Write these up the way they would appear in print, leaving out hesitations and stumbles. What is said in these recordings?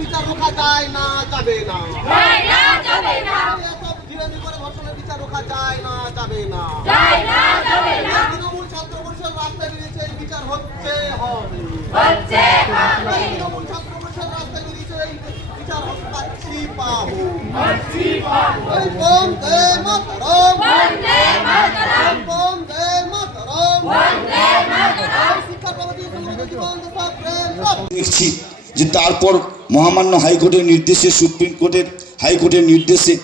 বিচার রোখা যায় না, যাবে না, বিচার রোখা যায় না, যাবে না। তৃণমূল ছাত্র পরিষদ রাস্তায় বেরিয়েছে, বিচার হচ্ছে হবে। তৃণমূল ছাত্র পরিষদ রাস্তায় বেরিয়েছে, বিচার পাচ্ছি পাবো। বন্দে মাতরম, বন্দে মাতরম। দেখছি যে তারপর মহামান্য হাইকোর্টের নির্দেশে, সুপ্রিম কোর্টের হাইকোর্টের নির্দেশে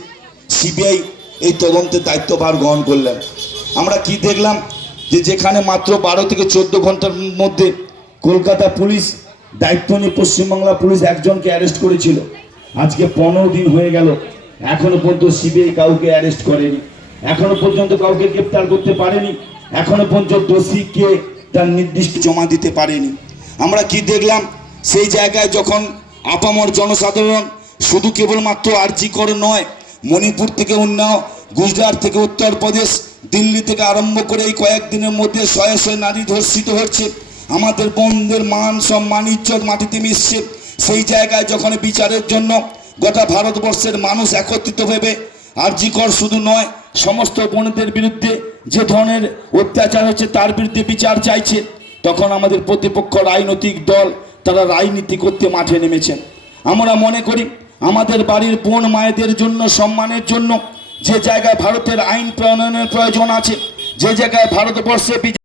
সিবিআই এই তদন্তের দায়িত্বভার গ্রহণ করলেন। আমরা কি দেখলাম যে যেখানে মাত্র 12 থেকে 14 ঘন্টার মধ্যে কলকাতা পুলিশ দায়িত্ব নিয়ে পশ্চিমবাংলা পুলিশ একজনকে অ্যারেস্ট করেছিল, আজকে 15 দিন হয়ে গেল, এখনো পর্যন্ত সিবিআই কাউকে অ্যারেস্ট করেনি, এখনো পর্যন্ত কাউকে গ্রেপ্তার করতে পারেনি, এখনো পর্যন্ত দোষীকে তার নির্দিষ্ট জমা দিতে পারেনি। আমরা কি দেখলাম, সেই জায়গায় যখন আপামর জনসাধারণ শুধু কেবলমাত্র আরজি করে নয়, মণিপুর থেকে উন্নাও, গুজরাট থেকে উত্তরপ্রদেশ, দিল্লি থেকে আরম্ভ করে এই কয়েকদিনের মধ্যে শয়ে শয়ে নারী ধর্ষিত হচ্ছে, আমাদের বোনদের মান সম্মান ইজ্জত মাটিতে মিশছে। সেই জায়গায় যখন বিচারের জন্য গোটা ভারতবর্ষের মানুষ একত্রিত ভেবে আরজি কর শুধু নয়, সমস্ত বোনদের বিরুদ্ধে যে ধরনের অত্যাচার হচ্ছে তার বিরুদ্ধে বিচার চাইছে, তখন আমাদের প্রতিপক্ষ রাজনৈতিক দল তারা রাজনীতি করতে মাঠে নেমেছেন। আমরা মনে করি আমাদের বাড়ির বোন মায়েদের জন্য, সম্মানের জন্য যে জায়গায় ভারতের আইন প্রণয়নের প্রয়োজন আছে, যে জায়গায় ভারতবর্ষে